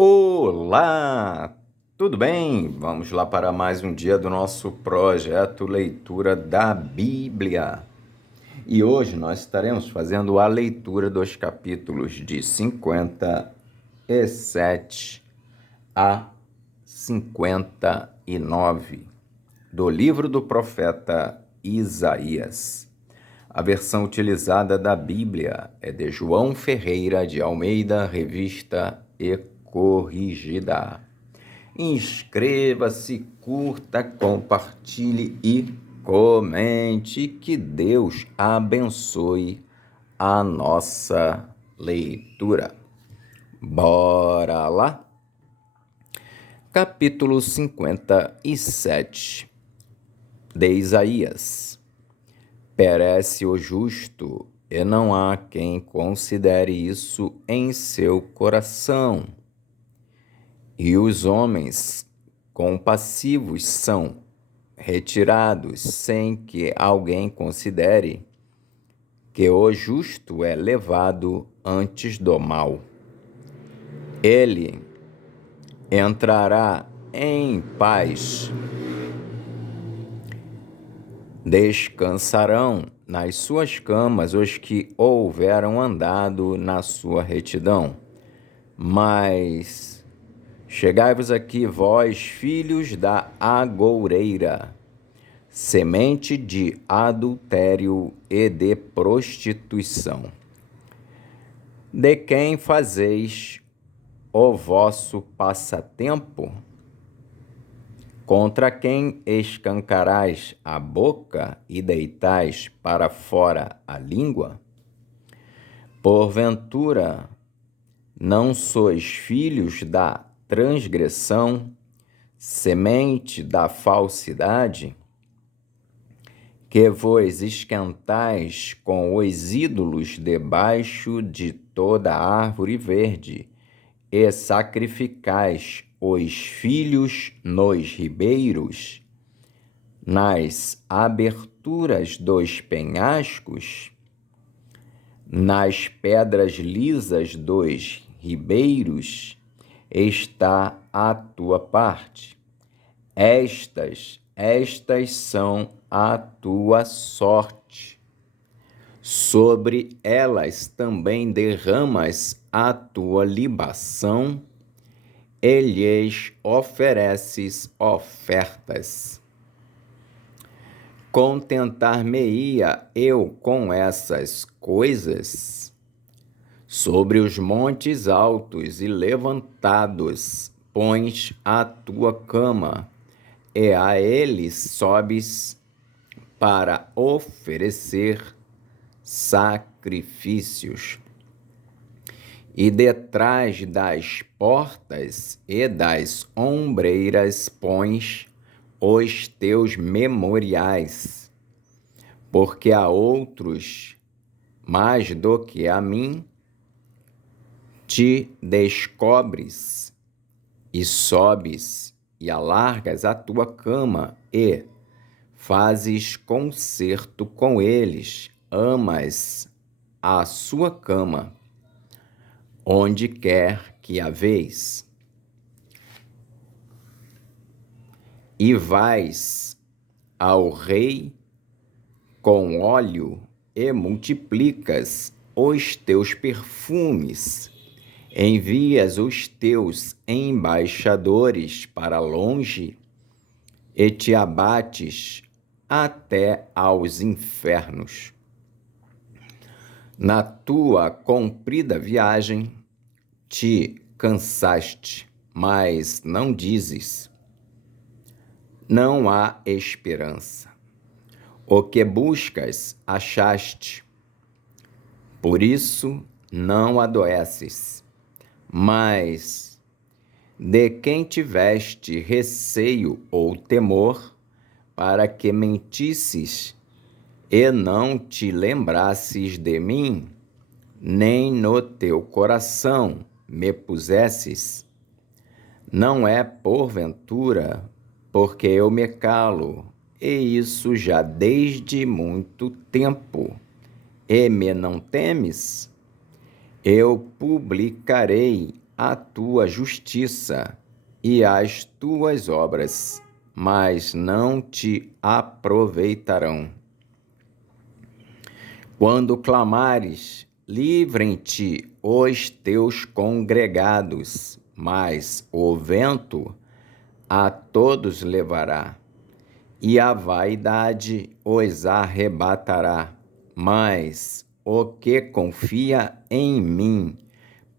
Olá, tudo bem? Vamos lá para mais um dia do nosso projeto Leitura da Bíblia. E hoje nós estaremos fazendo a leitura dos capítulos de 57 a 59 do livro do profeta Isaías. A versão utilizada da Bíblia é de João Ferreira de Almeida, revista e corrigida. Inscreva-se, curta, compartilhe e comente. Que Deus abençoe a nossa leitura. Bora lá? Capítulo 57 de Isaías. Perece o justo, e não há quem considere isso em seu coração. E os homens compassivos são retirados sem que alguém considere que o justo é levado antes do mal. Ele entrará em paz. Descansarão nas suas camas os que houveram andado na sua retidão. Mas chegai-vos aqui, vós, filhos da agoureira, semente de adultério e de prostituição, de quem fazeis o vosso passatempo? Contra quem escancarais a boca e deitais para fora a língua? Porventura, não sois filhos da transgressão, semente da falsidade, que vos esquentais com os ídolos debaixo de toda árvore verde, e sacrificais os filhos nos ribeiros, nas aberturas dos penhascos, nas pedras lisas dos ribeiros, está a tua parte. Estas são a tua sorte. Sobre elas também derramas a tua libação e lhes ofereces ofertas. Contentar-me-ia eu com essas coisas? Sobre os montes altos e levantados pões a tua cama, e a eles sobes para oferecer sacrifícios. E detrás das portas e das ombreiras pões os teus memoriais, porque a outros, mais do que a mim, te descobres e sobes e alargas a tua cama e fazes concerto com eles, amas a sua cama, onde quer que a vês. E vais ao rei com óleo e multiplicas os teus perfumes, envias os teus embaixadores para longe e te abates até aos infernos. Na tua comprida viagem te cansaste, mas não dizes: não há esperança. O que buscas, achaste. Por isso não adoeces. Mas de quem tiveste receio ou temor, para que mentisses e não te lembrasses de mim, nem no teu coração me pusesses? Não é porventura porque eu me calo, e isso já desde muito tempo, e me não temes? Eu publicarei a tua justiça e as tuas obras, mas não te aproveitarão. Quando clamares, livrem-te os teus congregados, mas o vento a todos levará, e a vaidade os arrebatará. Mas o que confia em mim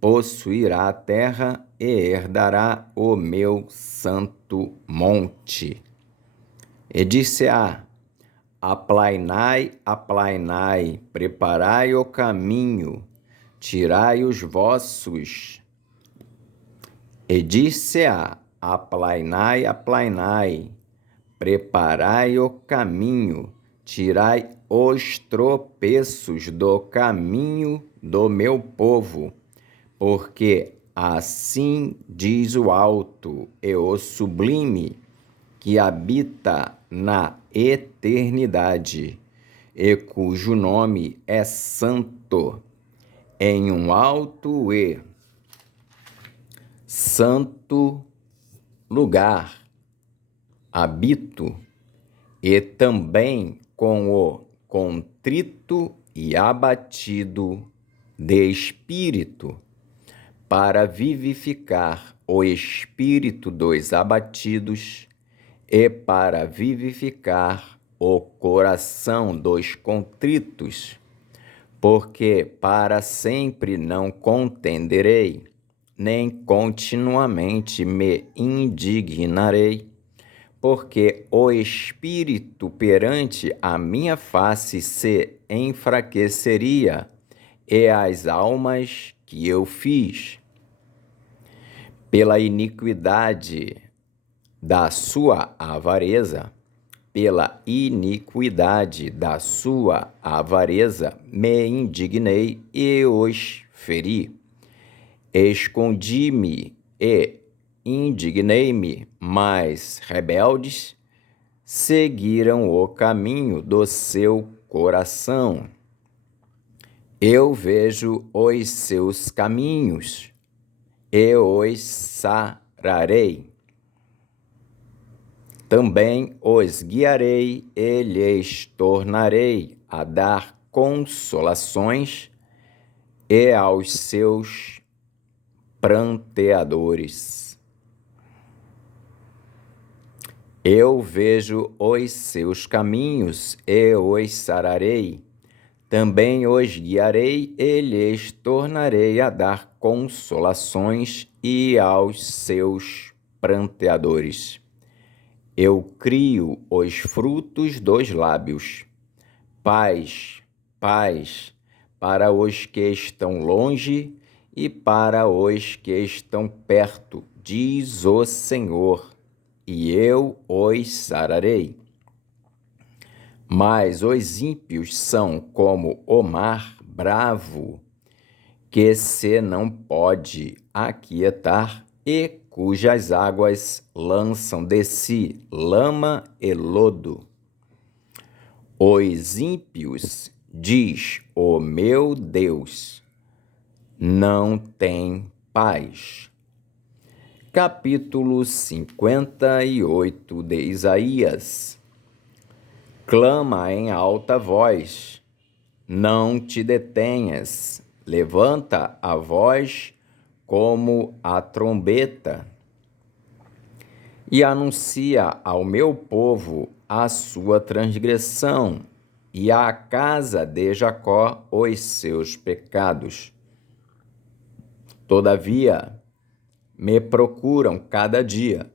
possuirá a terra e herdará o meu santo monte. E disse-a: aplainai, aplainai, preparai o caminho, tirai os vossos. E disse-a: aplainai, aplainai, preparai o caminho, tirai os tropeços do caminho do meu povo, porque assim diz o alto e o sublime, que habita na eternidade, e cujo nome é santo, em um alto e santo lugar habito, e também com o contrito e abatido de espírito, para vivificar o espírito dos abatidos e para vivificar o coração dos contritos, porque para sempre não contenderei, nem continuamente me indignarei, porque o espírito perante a minha face se enfraqueceria, e as almas que eu fiz, pela iniquidade da sua avareza, pela iniquidade da sua avareza, me indignei e os feri. Escondi-me e indignei-me, mas rebeldes seguiram o caminho do seu coração. Eu vejo os seus caminhos e os sararei. Também os guiarei e lhes tornarei a dar consolações e aos seus pranteadores. Eu vejo os seus caminhos e os sararei. Também os guiarei e lhes tornarei a dar consolações e aos seus pranteadores. Eu crio os frutos dos lábios. Paz, paz, para os que estão longe e para os que estão perto, diz o Senhor, e eu os sararei. Mas os ímpios são como o mar bravo, que se não pode aquietar e cujas águas lançam de si lama e lodo. Os ímpios, diz o meu Deus, não têm paz. Capítulo 58 de Isaías. Clama em alta voz, não te detenhas, levanta a voz como a trombeta, e anuncia ao meu povo a sua transgressão, e à casa de Jacó os seus pecados. Todavia, me procuram cada dia,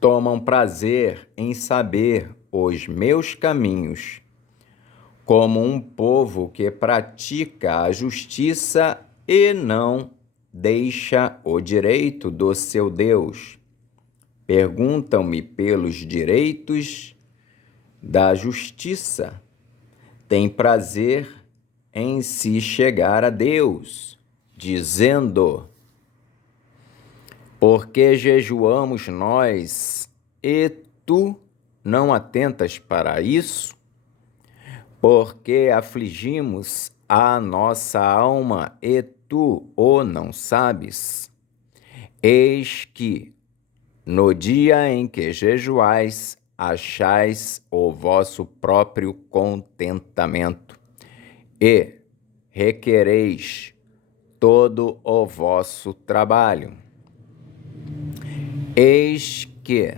tomam prazer em saber os meus caminhos, como um povo que pratica a justiça e não deixa o direito do seu Deus. Perguntam-me pelos direitos da justiça. Tem prazer em se chegar a Deus, dizendo: porque jejuamos nós e tu não atentas para isso? Porque afligimos a nossa alma e tu o não sabes? Eis que, no dia em que jejuais, achais o vosso próprio contentamento, e requereis todo o vosso trabalho. Eis que,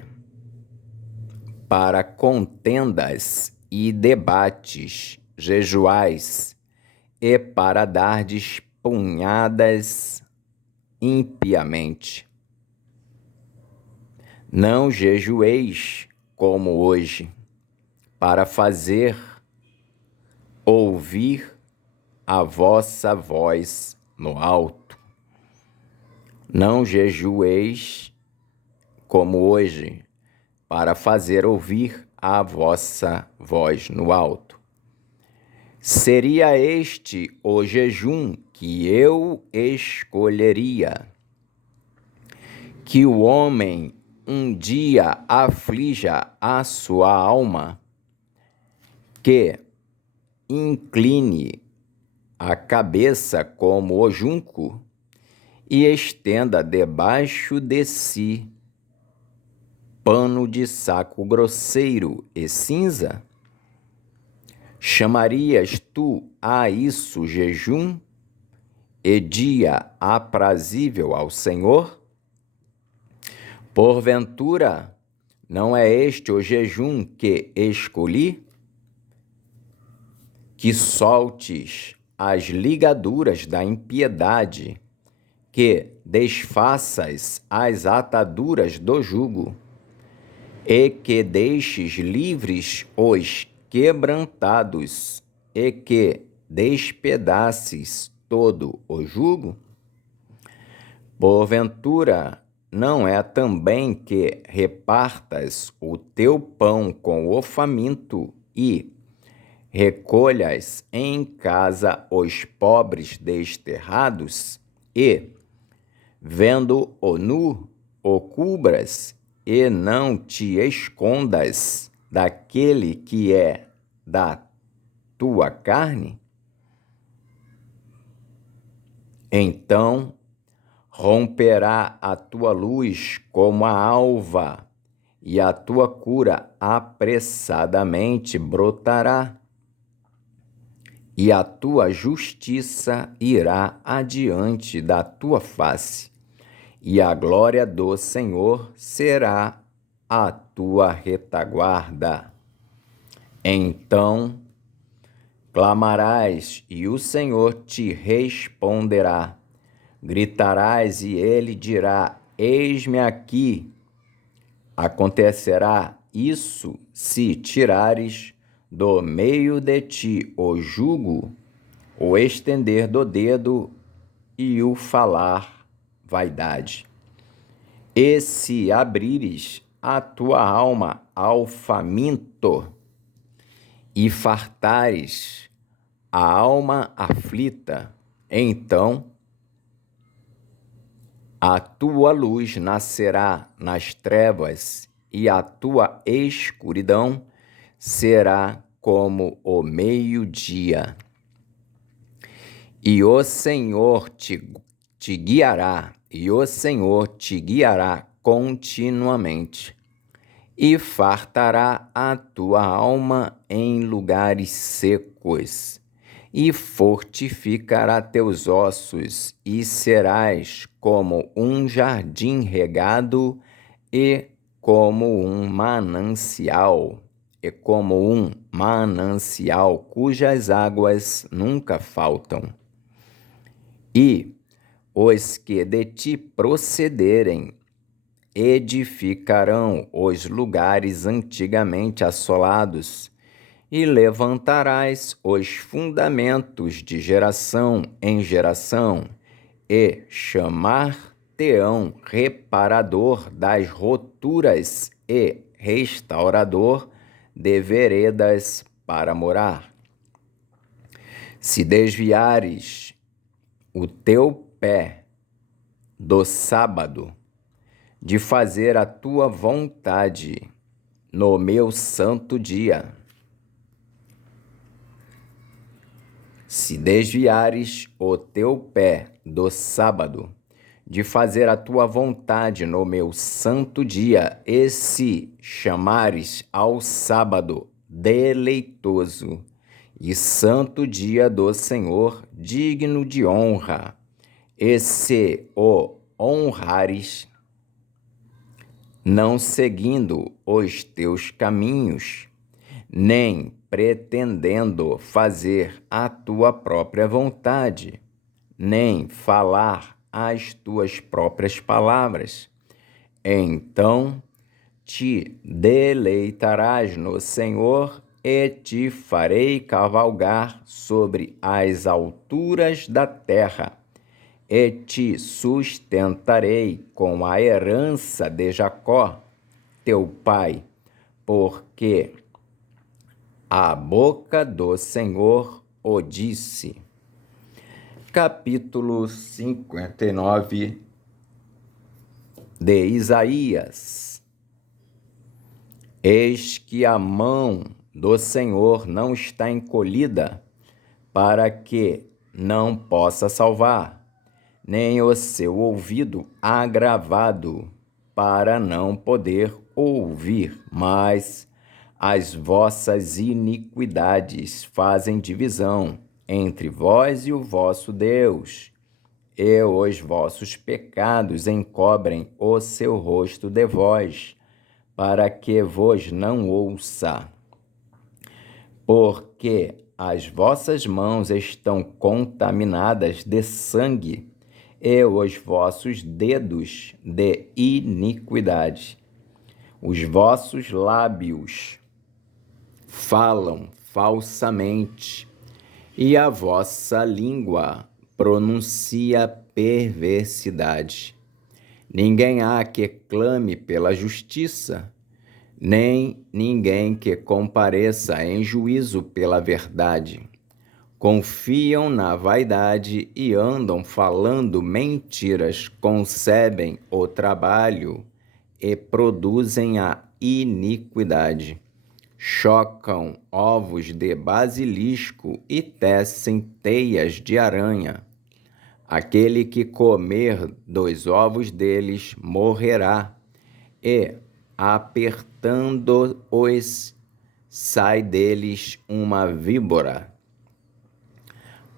para contendas e debates, jejuais, e para dardes punhadas impiamente. Não jejueis como hoje, para fazer ouvir a vossa voz no alto. Não jejueis como hoje, para fazer ouvir a vossa voz no alto. Seria este o jejum que eu escolheria: que o homem um dia aflija a sua alma, que incline a cabeça como o junco e estenda debaixo de si pano de saco grosseiro e cinza? Chamarias tu a isso jejum e dia aprazível ao Senhor? Porventura, não é este o jejum que escolhi? Que soltes as ligaduras da impiedade, que desfaças as ataduras do jugo, e que deixes livres os quebrantados, e que despedaces todo o jugo? Porventura, não é também que repartas o teu pão com o faminto e recolhas em casa os pobres desterrados e, vendo o nu, o cubras e não te escondas daquele que é da tua carne? Então romperá a tua luz como a alva, e a tua cura apressadamente brotará, e a tua justiça irá adiante da tua face, e a glória do Senhor será a tua retaguarda. Então clamarás, e o Senhor te responderá. Gritarás, e ele dirá: eis-me aqui. Acontecerá isso se tirares do meio de ti o jugo, o estender do dedo e o falar vaidade. E se abrires a tua alma ao faminto e fartares a alma aflita, então a tua luz nascerá nas trevas, e a tua escuridão será como o meio-dia. E o Senhor te guiará, e o Senhor te guiará continuamente, e fartará a tua alma em lugares secos, e fortificará teus ossos, e serás como um jardim regado, e como um manancial, cujas águas nunca faltam. E os que de ti procederem edificarão os lugares antigamente assolados, e levantarás os fundamentos de geração em geração, e chamar-te-ão reparador das roturas e restaurador de veredas para morar. Se desviares o teu pé do sábado, de fazer a tua vontade no meu santo dia, Se desviares o teu pé do sábado, de fazer a tua vontade no meu santo dia, e se chamares ao sábado deleitoso e santo dia do Senhor, digno de honra, e se o honrares, não seguindo os teus caminhos, nem pretendendo fazer a tua própria vontade, nem falar as tuas próprias palavras, então te deleitarás no Senhor e te farei cavalgar sobre as alturas da terra, e te sustentarei com a herança de Jacó, teu pai, porque a boca do Senhor o disse. Capítulo 59 de Isaías. Eis que a mão do Senhor não está encolhida, para que não possa salvar, nem o seu ouvido agravado, para não poder ouvir, mas as vossas iniquidades fazem divisão entre vós e o vosso Deus, e os vossos pecados encobrem o seu rosto de vós, para que vos não ouça. Porque as vossas mãos estão contaminadas de sangue, e os vossos dedos de iniquidade. Os vossos lábios falam falsamente, e a vossa língua pronuncia perversidade. Ninguém há que clame pela justiça, nem ninguém que compareça em juízo pela verdade. Confiam na vaidade e andam falando mentiras, concebem o trabalho e produzem a iniquidade. Chocam ovos de basilisco e tecem teias de aranha. Aquele que comer dos ovos deles morrerá, e, apertando-os, sai deles uma víbora.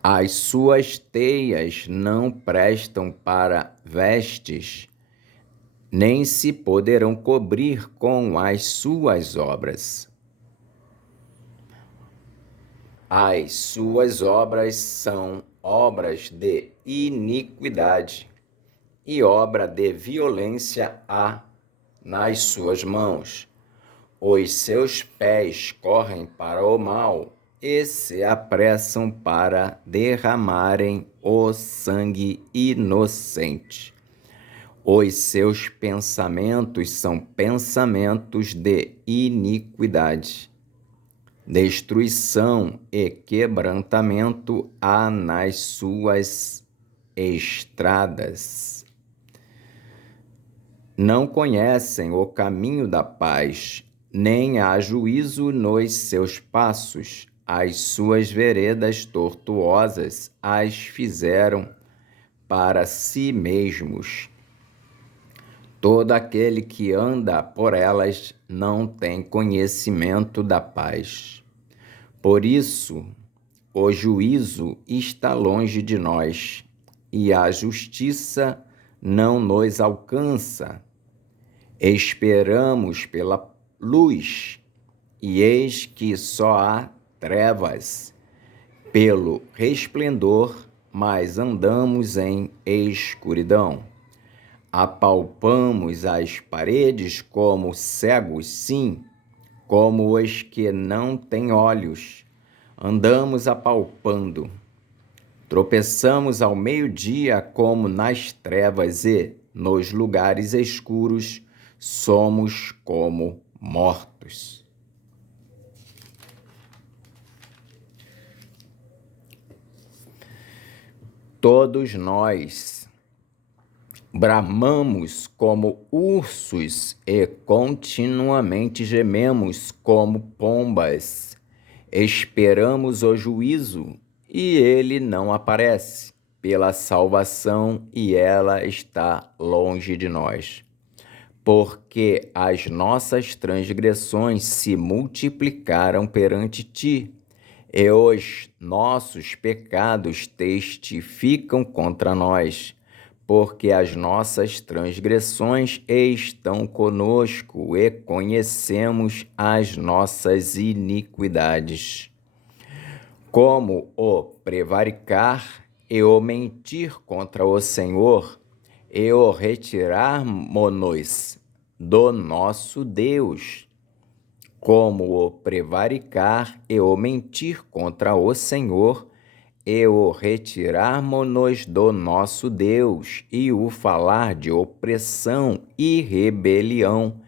As suas teias não prestam para vestes, nem se poderão cobrir com as suas obras. As suas obras são obras de iniquidade, e obra de violência há nas suas mãos. Os seus pés correm para o mal e se apressam para derramarem o sangue inocente. Os seus pensamentos são pensamentos de iniquidade. Destruição e quebrantamento há nas suas estradas. Não conhecem o caminho da paz, nem há juízo nos seus passos. As suas veredas tortuosas as fizeram para si mesmos. Todo aquele que anda por elas não tem conhecimento da paz. Por isso, o juízo está longe de nós, e a justiça não nos alcança. Esperamos pela luz, e eis que só há trevas. Pelo resplendor, mas andamos em escuridão. Apalpamos as paredes como cegos, sim, como os que não têm olhos. Andamos apalpando. Tropeçamos ao meio-dia como nas trevas, e, nos lugares escuros, somos como mortos. Todos nós bramamos como ursos e continuamente gememos como pombas. Esperamos o juízo e ele não aparece pela salvação e ela está longe de nós. Porque as nossas transgressões se multiplicaram perante ti, e os nossos pecados testificam contra nós, porque as nossas transgressões estão conosco e conhecemos as nossas iniquidades. Como o prevaricar e o mentir contra o Senhor, e o retirarmos-nos do nosso Deus, como o prevaricar e o mentir contra o Senhor, e o retirarmos-nos do nosso Deus, e o falar de opressão e rebelião,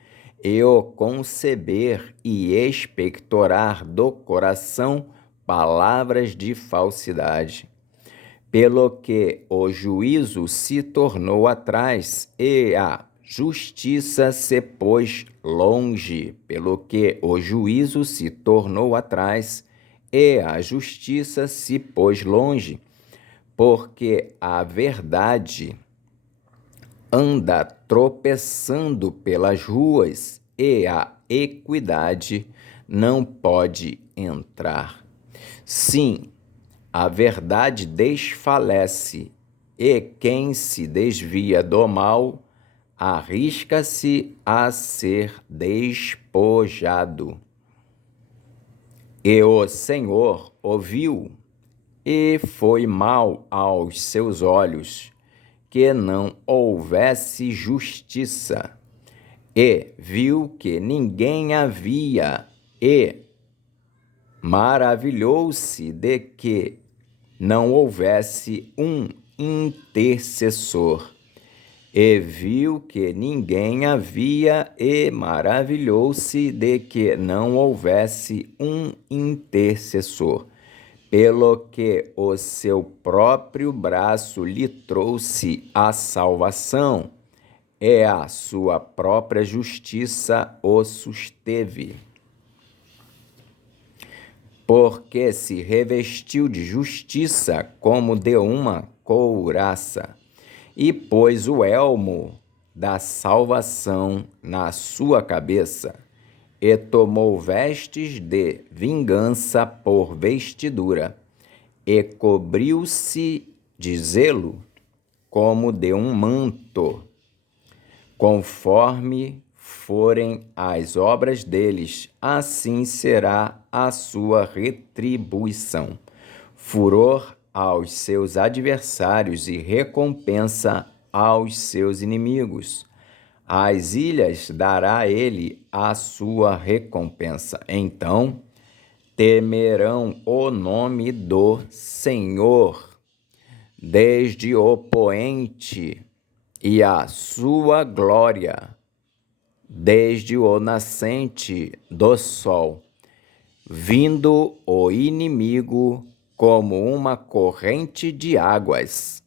e o conceber e expectorar do coração palavras de falsidade. Pelo que o juízo se tornou atrás e a justiça se pôs longe, pelo que o juízo se tornou atrás e a justiça se pôs longe, porque a verdade anda tropeçando pelas ruas e a equidade não pode entrar. Sim, a verdade desfalece, e quem se desvia do mal arrisca-se a ser despojado. E o Senhor ouviu, e foi mal aos seus olhos que não houvesse justiça, e viu que ninguém havia, e maravilhou-se de que não houvesse um intercessor. E viu que ninguém havia, e maravilhou-se de que não houvesse um intercessor, pelo que o seu próprio braço lhe trouxe a salvação, e a sua própria justiça o susteve. Porque se revestiu de justiça como de uma couraça, e pôs o elmo da salvação na sua cabeça, e tomou vestes de vingança por vestidura, e cobriu-se de zelo como de um manto, conforme forem as obras deles, assim será a sua retribuição. Furor aos seus adversários e recompensa aos seus inimigos. Às ilhas dará ele a sua recompensa. Então temerão o nome do Senhor, desde o poente, e a sua glória desde o nascente do sol, vindo o inimigo como uma corrente de águas.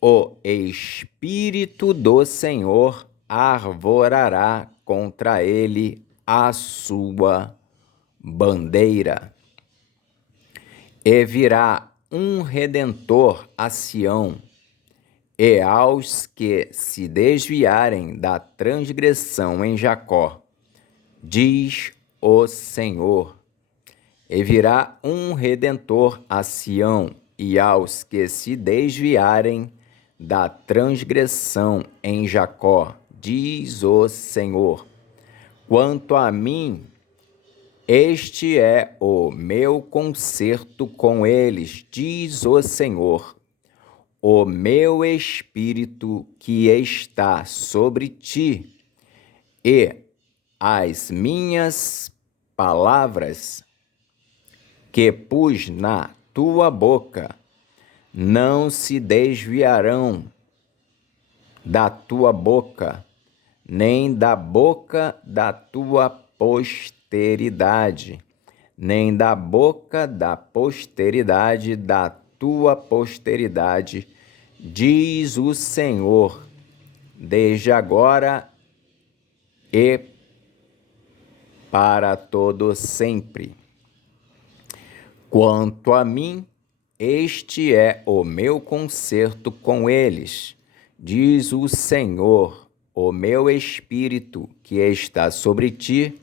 O Espírito do Senhor arvorará contra ele a sua bandeira. E virá um Redentor a Sião, e aos que se desviarem da transgressão em Jacó, diz o Senhor. E virá um Redentor a Sião, e aos que se desviarem da transgressão em Jacó, diz o Senhor. Quanto a mim, este é o meu concerto com eles, diz o Senhor. O meu Espírito que está sobre ti, e as minhas palavras que pus na tua boca não se desviarão da tua boca, nem da boca da tua posteridade, nem da boca da posteridade da tua posteridade, diz o Senhor, desde agora e para todo sempre. Quanto a mim, Este é o meu concerto com eles, diz o Senhor, o meu Espírito que está sobre ti,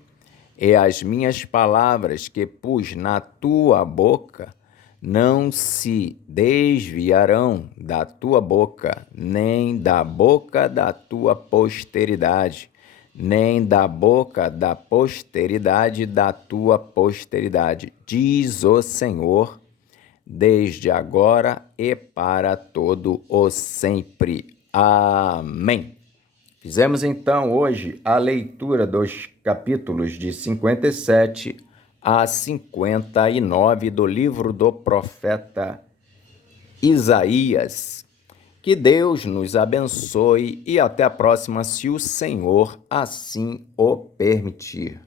e as minhas palavras que pus na tua boca não se desviarão da tua boca, nem da boca da tua posteridade, nem da boca da posteridade da tua posteridade, diz o Senhor, desde agora e para todo o sempre. Amém. Fizemos então hoje a leitura dos capítulos de 57 a 59 do livro do profeta Isaías. Que Deus nos abençoe e até a próxima, se o Senhor assim o permitir.